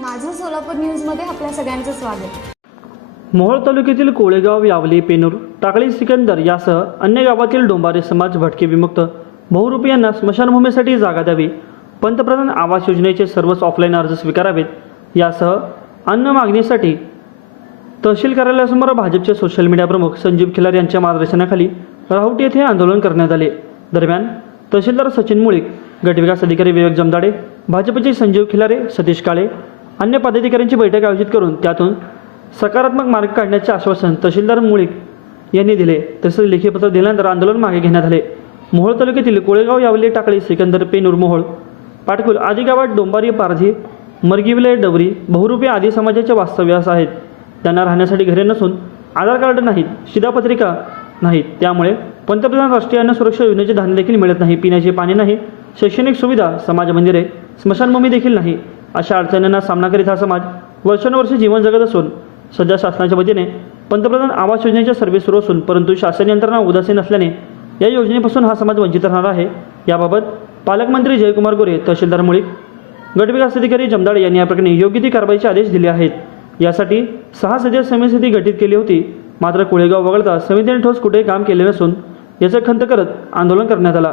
माझं सोलापूर न्यूजमध्ये आपल्या सगळ्यांचं स्वागत. मोहोळ तालुक्यातील कोळेगाव यावली पेनूर टाकळी सिकंदर यासह अन्य गावातील डोंबारे समाज भटके विमुक्त. बहुरूपी यांना स्मशानभूमीसाठी जागा द्यावी. पंतप्रधान आवास योजनेचे सर्वच ऑफलाईन अर्ज स्वीकारावेत. यासह अन्न मागणीसाठी तहसील कार्यालयासमोर भाजपचे सोशल मीडिया प्रमुख संजीव खिलार यांच्या मार्गदर्शनाखाली राहुटी येथे आंदोलन करण्यात आले. दरम्यान तहसीलदार सचिन मुळीक गटविकास अधिकारी विवेक जमदाडे भाजपचे संजीव खिलारे सतीश काळे अन्य पदाधिकाऱ्यांची बैठक आयोजित करून त्यातून सकारात्मक मार्ग काढण्याचे आश्वासन तहसीलदार मुळीक यांनी दिले. तसेच लेखीपत्र दिल्यानंतर आंदोलन मागे घेण्यात आले. मोहोळ तालुक्यातील कोळेगाव यावली टाकळी सिकंदर पेनूर मोहोळ पाटकुल आदी गावात डोंबारी पारधी मरगिवले डवरी बहुरूपी आदी समाजाच्या वास्तव्यास आहेत. त्यांना राहण्यासाठी घरे नसून आधार कार्ड नाहीत शिधापत्रिका नाहीत. त्यामुळे पंतप्रधान राष्ट्रीय अन्न सुरक्षा योजनेचे धान्य देखील मिळत नाही पिण्याचे पाणी नाही शैक्षणिक सुविधा समाज मंदिरे स्मशानभूमी देखील नाही. अशा अडचणींना सामना करीत हा समाज वर्षानुवर्षे जीवन जगत असून सध्या शासनाच्या वतीने पंतप्रधान आवास योजनेच्या सर्व्हे सुरू असून परंतु शासन यंत्रणा उदासीन असल्याने या योजनेपासून हा समाज वंचित राहणार आहे. याबाबत पालकमंत्री जयकुमार गोरे तहसीलदार मुळीक गटविकास अधिकारी जमदाडे यांनी या प्रकरणी योग्य ती कारवाईचे आदेश दिले आहेत. यासाठी सहा सदस्य समिती गठीत केली होती. मात्र कुळेगाव वगळता समितीने ठोस कुठेही काम केले नसून याचा खंत करत आंदोलन करण्यात आला.